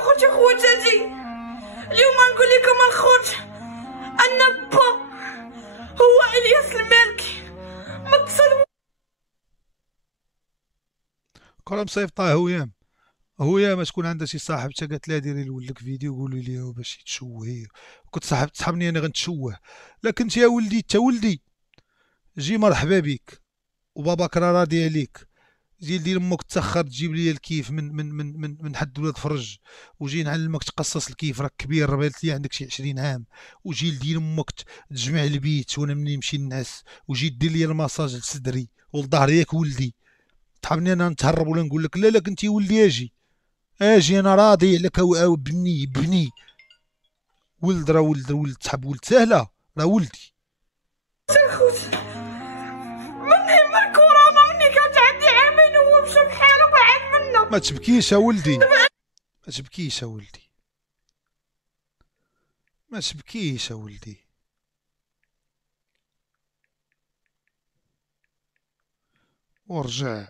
خوتي خواتاتي، اليوم نقول لكم الخوت ان با هو الياس المالكي متصل. كون مصيفطاه هويا ما تكون عندها شي صاحبتها قالت لها ديري لولدك فيديو قولي ليه باش يتشوه، كنت صاحبني انا غنتشوه. لكن انت يا ولدي انت ولدي جي مرحبا بك، وباباك راه راضي عليك. جي دير امك تاخر تجيب لي الكيف من حد ولاد فرج، وجي نعلمك تقصص الكيف راك كبير بانت لي عندك شي 20 عام. وجي لدير امك تجمع البيت وانا مني نمشي نعس، وجي دير لي الماساج لصدري ولظهري ياك ولدي. تحبني انا نتهرب ولا نقول لك لا لا كنتي ولدي اجي انا راضي عليك أو بني ولد. راه ولد تحب ولد سهله، راه ولدي. الخوت من الكورونا مني كانت عندي عامين وهو مشى بحاله بعد منه. ما تبكيش يا ولدي، ما تبكيش يا ولدي، ما تبكيش يا ولدي. ورجع